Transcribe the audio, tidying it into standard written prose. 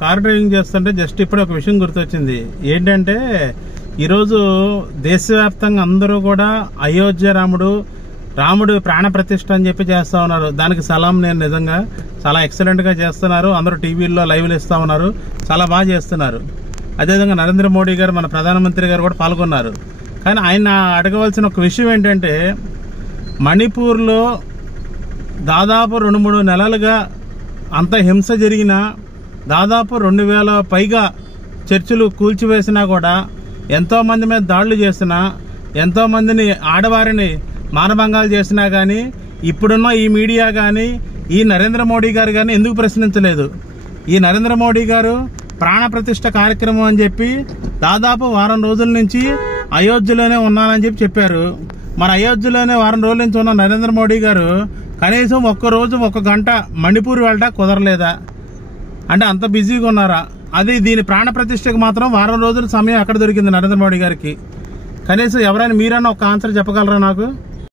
Car driving చేస్తుంటే just ఇప్పుడు ఒక విషయం గుర్తొచ్చింది. ఏంటంటే ఈరోజు దేశవ్యాప్తంగా అందరూ కూడా అయోధ్య రాముడు ప్రాణ ప్రతిష్ఠ అని చెప్పి చేస్తా ఉన్నారు. దానికి సలాం. నేను నిజంగా చాలా ఎక్సలెంట్ గా చేస్తున్నారు. అందరూ టీవీల్లో లైవ్లు ఇస్తా ఉన్నారు, చాలా బాగా చేస్తున్నారు. అదేవిధంగా నరేంద్ర మోడీ గారు, మన ప్రధానమంత్రి గారు కూడా పాల్గొన్నారు. కానీ ఆయన అడగవలసిన ఒక విషయం ఏంటంటే, మణిపూర్లో దాదాపు 2-3 నెలలుగా అంత హింస జరిగినా, దాదాపు 2000 పైగా చర్చిలు కూల్చివేసినా కూడా, ఎంతోమంది మీద దాడులు చేసినా, ఎంతోమందిని ఆడవారిని మానభంగాలు చేసినా కానీ ఇప్పుడున్న ఈ మీడియా కానీ ఈ నరేంద్ర మోడీ గారు కానీ ఎందుకు ప్రశ్నించలేదు? ఈ నరేంద్ర మోడీ గారు ప్రాణ ప్రతిష్ఠ కార్యక్రమం అని చెప్పి దాదాపు వారం రోజుల నుంచి అయోధ్యలోనే ఉన్నానని చెప్పారు. మన అయోధ్యలోనే వారం రోజుల నుంచి ఉన్న నరేంద్ర మోడీ గారు కనీసం ఒక్కరోజు 1 గంట మణిపూర్ వెళ్ళటం కుదరలేదా? అంటే అంత బిజీగా ఉన్నారా? అది దీని ప్రాణ ప్రతిష్టకు మాత్రం వారం రోజుల సమయం ఎక్కడ దొరికింది నరేంద్ర మోడీ గారికి? కనీసం ఎవరైనా మీరన్నా ఒక ఆన్సర్ చెప్పగలరా నాకు?